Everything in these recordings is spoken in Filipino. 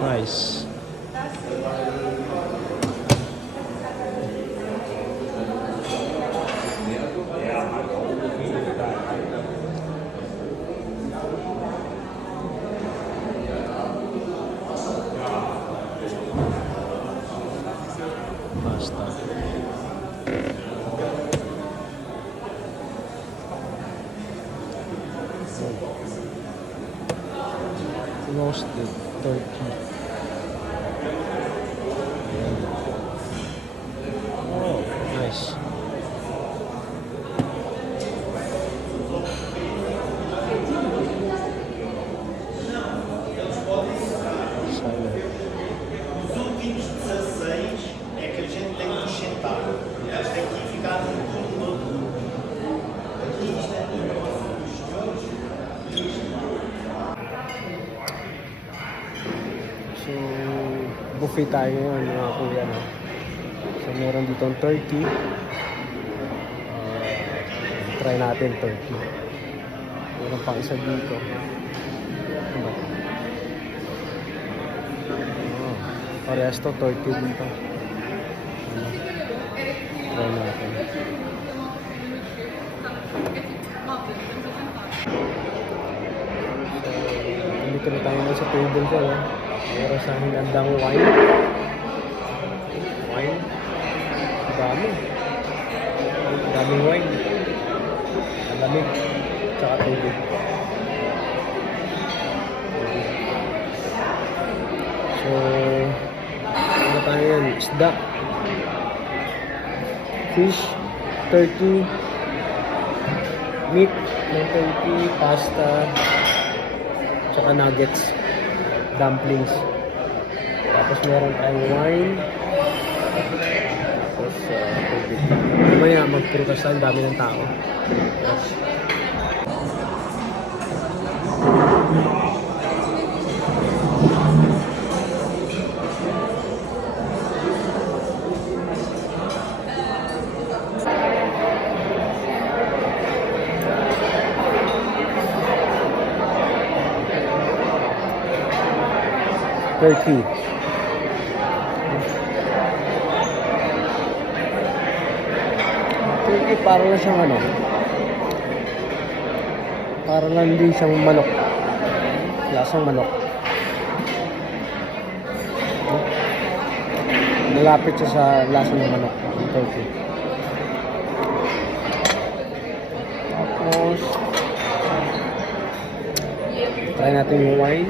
Nice. Basta. Roasted turkey. Oh, nice. Salad. Os últimos 16 é que a gente tem que sentar. Isto aqui ficar tudo louco. So, buffet tayo ngayon mga kuya, no? So, meron dito ang turkey. Try natin turkey. Meron pang isa dito. Ano ba? Oh, parehas to, turkey dito. Try natin. Dito na tayo sa table ko, no? Meron sa hinandang wine. Wine. Dami. Daming wine. Malamig. Tsaka tubig. So, ano tayo yan? Isda. Fish. Turkey. Meat. Ng turkey. Pasta. Tsaka nuggets. Dumplings. Tapos meron tayong wine. Tapos tubig. Mamaya magprutas tayo, dami ng tao. Yes. Turkey. Turkey para lang siyang ano. Para lang din siyang manok. Lasang manok. Malapit siya sa lasa ng manok. Turkey. Tapos try natin yung wine.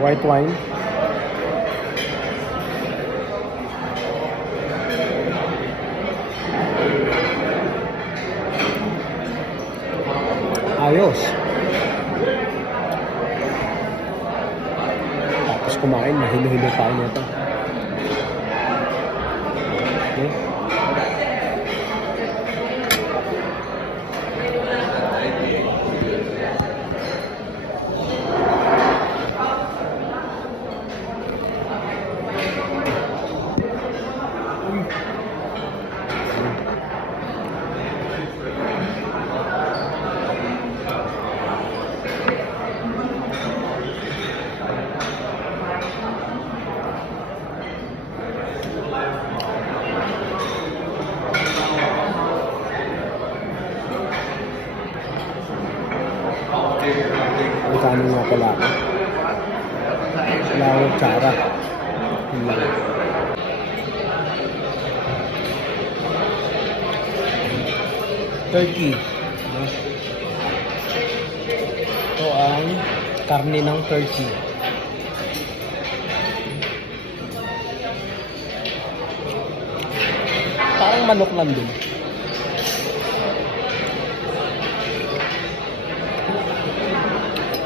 White wine. Ayos. Tapos kumain, mahilo-hilo pa ako nito. Okay. Magkano nga pala ako? Wala akong tsara. Turkey. Ito ang karne ng turkey. Parang manok lang din.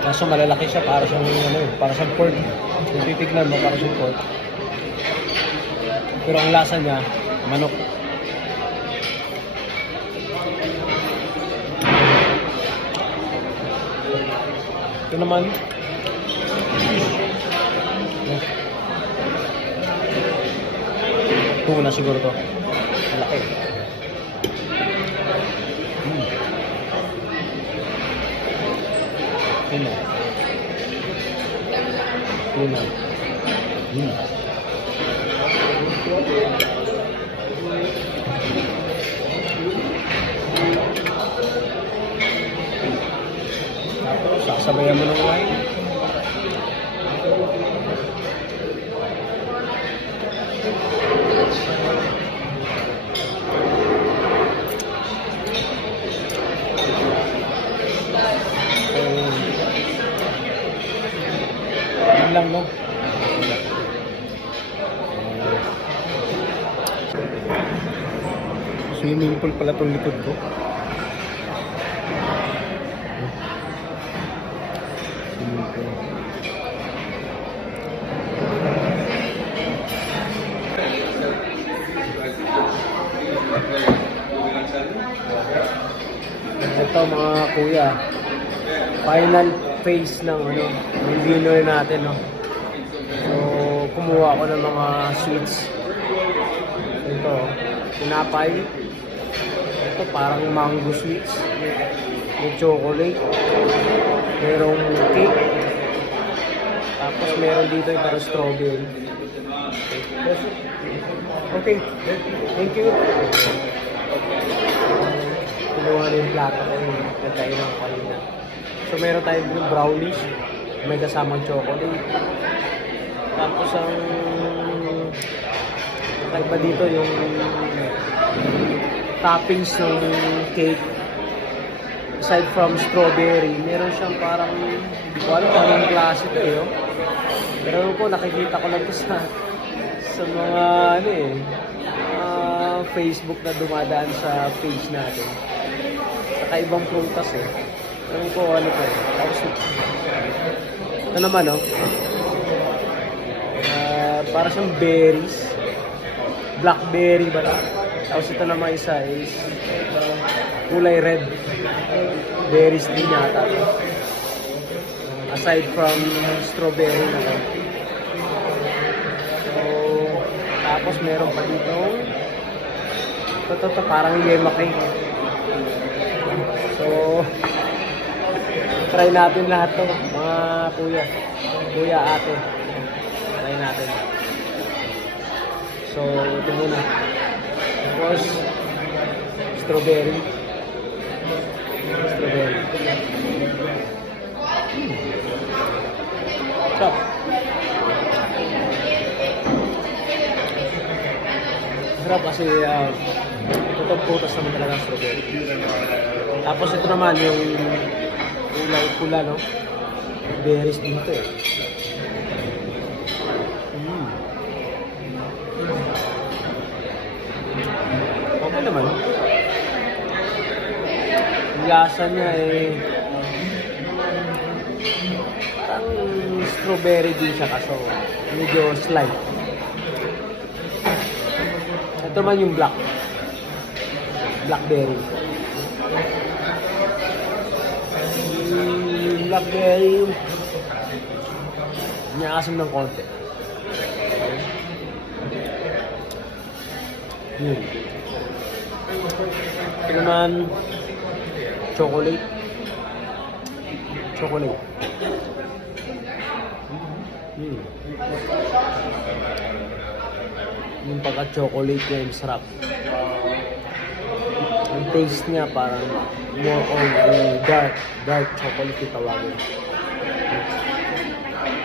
Kaso malalaki siya para siyang ano, para siyang pork. Kung titignan mo, para siyang pork. Pero ang lasa niya, manok. Ito naman, tuna siguro to. Malaki. Tuna. Tuna. Tapos, sasabayan mo ng wine. Yun lang, no? Swimming pool pala itong likod ko. Swimming pool. Ito mga kuya, final phase ng ano, ng dinner natin, no. So, kumuha ako ng mga sweets. Ito, tinapay. Ito parang mango sweets. May chocolate. Merong cake. Tapos meron dito yung parang strawberry. Okay. Thank you. Kinuha na yung plato ko yung nagkainan ko kanina. So meron tayong yung brownies, may kasamang chocolate. Tapos ang kakaiba dito yung toppings ng cake. Aside from strawberry, meron siyang parang hindi ko alam anong klase ito eh. Oh. Pero ko nakikita ko lang ito sa mga ano eh, Facebook na dumadaan sa page natin. Kakaibang prutas eh. Ewan ko ano to eh. Tapos ito naman oh. Para siyang berries. Blackberry ba na? Tapos ito naman isa is kulay red. Berries din yata. Aside from strawberry na to. So, tapos meron pa dito. Ito parang yema cake. So, try natin lahat to, mga kuya, ate. Try natin. So, ito muna. Tapos, strawberry. Stop. Sarap kasi, itong putas naman talaga strawberry. Tapos ito naman yung kulay pula, no? Berries dito eh. Okay naman. Yung lasa niya eh parang strawberry din siya kaso medyo slight. Ito naman yung blackberry. Blackberry niyasim ng konti. Ito naman chocolate. Yung pagka-chocolate niya yung sarap. Ang taste niya parang more on dark chocolate yung tawagin.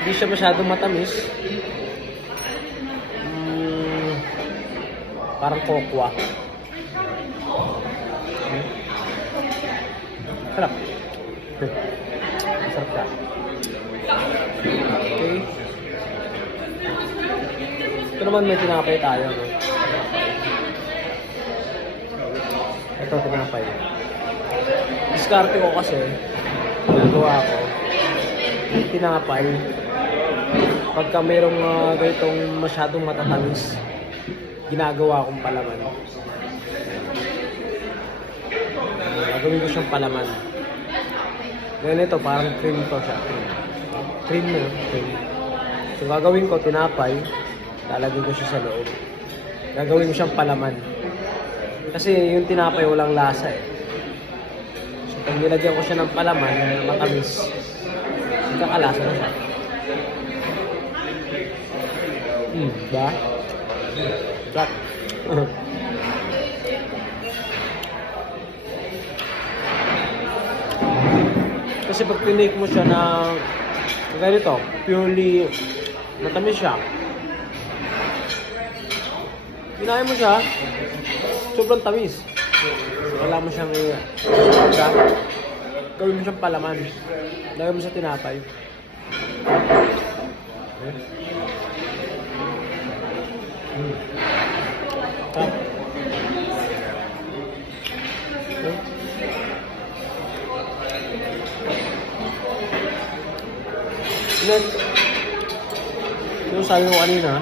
Hindi siya masyadong matamis. Parang kokwa. Sarap. Sarap ka. Okay. Ito naman may tinapay tayo, no? Ito, tinapay. Diskarte ko kasi, ginagawa ko, yung tinapay, pagka mayroong ganitong masyadong matatamis, ginagawa kong palaman. Gagawin ko siyang palaman. Ngayon ito, parang cream to siya. Cream na yun, cream. So gagawin ko, tinapay, lalagyan ko siya sa loob. Gagawin ko siyang palaman. Kasi yung tinapay walang lasa eh. So pag nilagyan ko siya ng palaman na matamis, kakalasa na siya. Ba? Sarap. Kasi pag pinake mo siya na ganito, purely matamis siya. Kinain mo siya, sobrang tamis. Wala mo siyang gawin mo siyang palaman. Lagyan mo sa tinapay. Next, yung sabi mo kanina,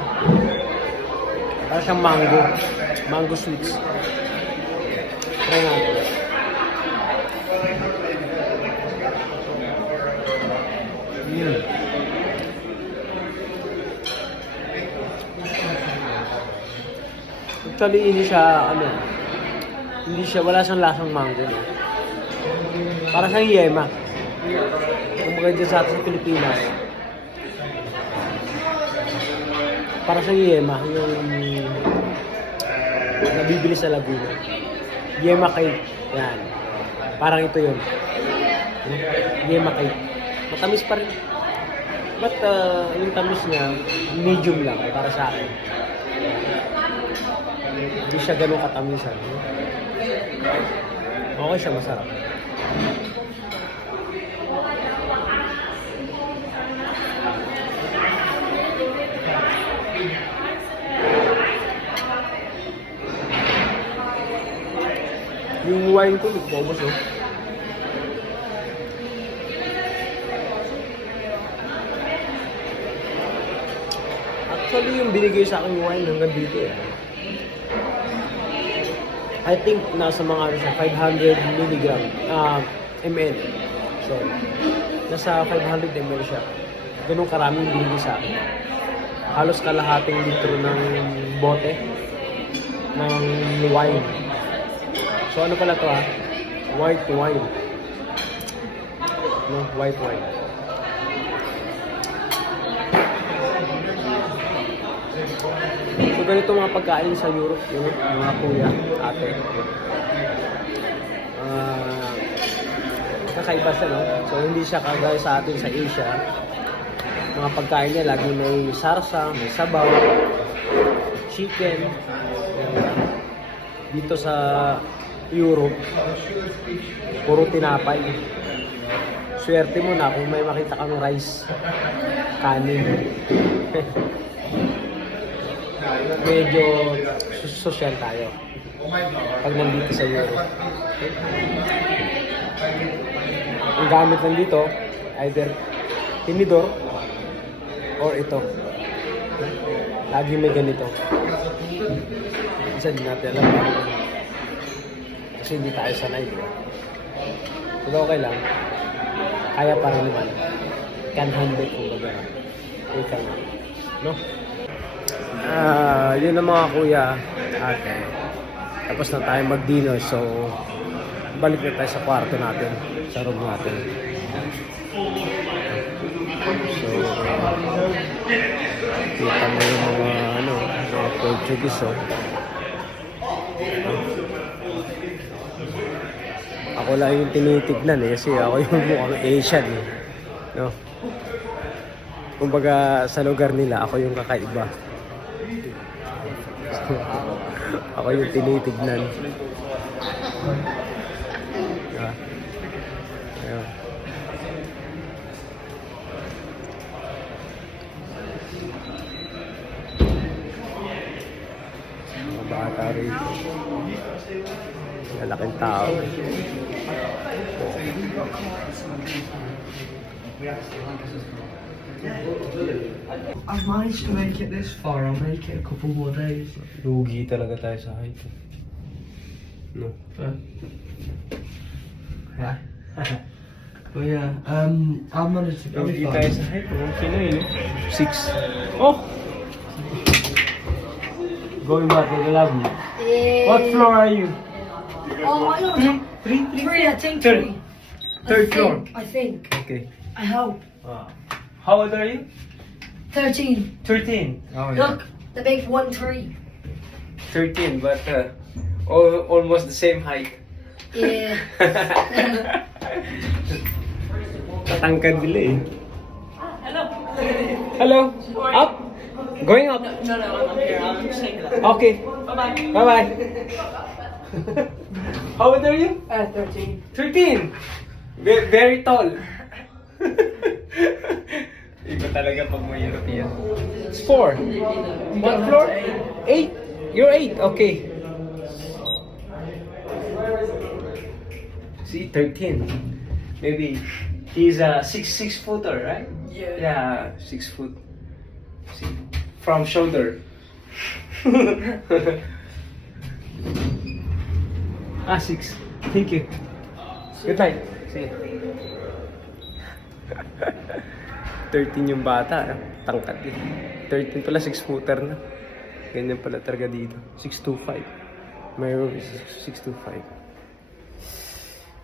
parang siyang mango sweets. Try natin. Actually, wala siyang lasang mango, no? Para siyang yema. Kung maganda sa atin sa Pilipinas, para siyang yema, yung nabibili sa Laguna. Yema cake. Yan. Parang ito yun. Yema cake. Matamis pa rin. But yung tamis niya, medium lang para sa akin. Hindi siya ganun katamisan. Okay siya, masarap. Yung wine ko, nagpapos, no? Actually, yung binigay sa akin yung wine hanggang dito, eh. I think nasa mga 500 ml. So, nasa 500 ml siya. Ganun karaming binigay sa akin. Halos kalahating litro ng bote ng wine. So ano pala to white wine. No, white wine. So ganito mga pagkain sa Europe, mga kuya, ate. Kakaiba siya, no? So hindi siya kagaya sa atin sa Asia. Mga pagkain niya lagi may sarsa, may sabaw, chicken. Dito sa Europe, puro tinapay. Swerte mo na kung may makita kang rice, kanin. Medyo social tayo pag nandito sa Europe. Ang gamit nandito, either tinidor or ito. Lagi may ganito. Isa din natin alam. Kasi hindi tayo sanay, di ba? Pero okay lang. Kaya pa rin naman. Can handle kung baga. Ika nga. No? Yun ang mga kuya. Okay. Tapos na tayo mag-dinner. So, balik na tayo sa kwarto natin. Sa room natin. So, kita mo yung mga Portuguese, oh. Ako lang yung tinitignan kasi ako yung mukhang Asian, eh. No? Kumbaga sa lugar nila, ako yung kakaiba. Ako yung tinitignan. Ayun. Mga bata rito. Lalaking tao. I've managed to make it this far. I'll make it a couple more days. Lugi talaga tayo sa height. No. Yeah. But yeah, I've managed to go Lugi far. tayo sa height. Okay na yun. 6. Oh! Going back to the lobby. What floor are you? Oh, I know. Three, I think three. Third floor. I think. Okay. I hope. How old are you? 13. 13. Oh, Look, the big 1-3. 13, but almost the same height. Yeah. Tatangkad nila eh. Hello. Up. Going up. No, I'm here. I'm just saying that. Okay. Bye-bye. Bye-bye. How old are you? 13. 13. Very tall. Iba talaga pag may European. It's 4. What floor? 8. You're 8. Okay. See, 13. Maybe he's a 6 footer, right? Yeah, 6 foot. See, from shoulder. 6. Thank you. Good night. See you. 13 yung bata. Tangkad din. 13 pala, 6 footer na. Ganyan pala talaga dito. 6'25". My room is 6'25".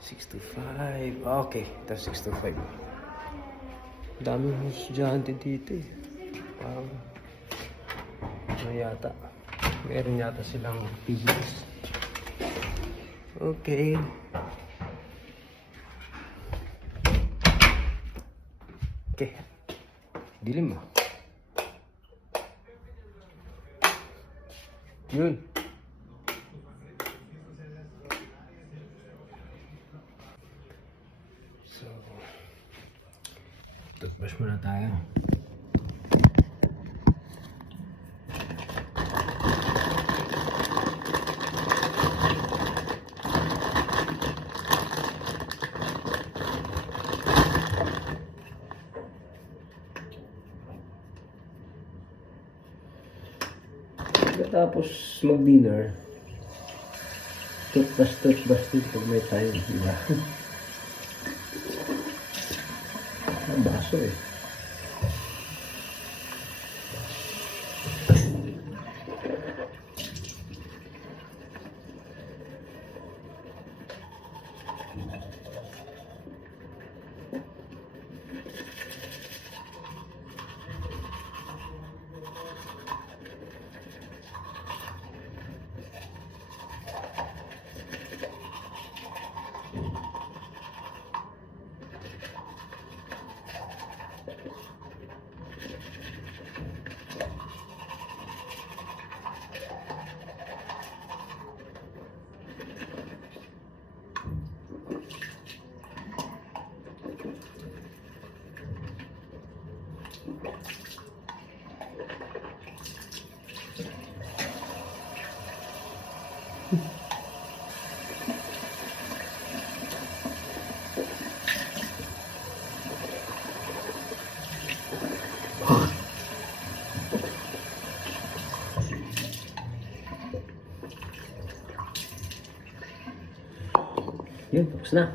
6'25". Okay, that's 6'25". Daming estudyante dito eh. Parang yata. Meron yata silang physics. Okay. Okay. Dilim mo. Yun. So, toothbrush muna tayo. Tapos mag-dinner, toothbrush din pag may time, di ba? Ang baso eh. Yun, tapos na.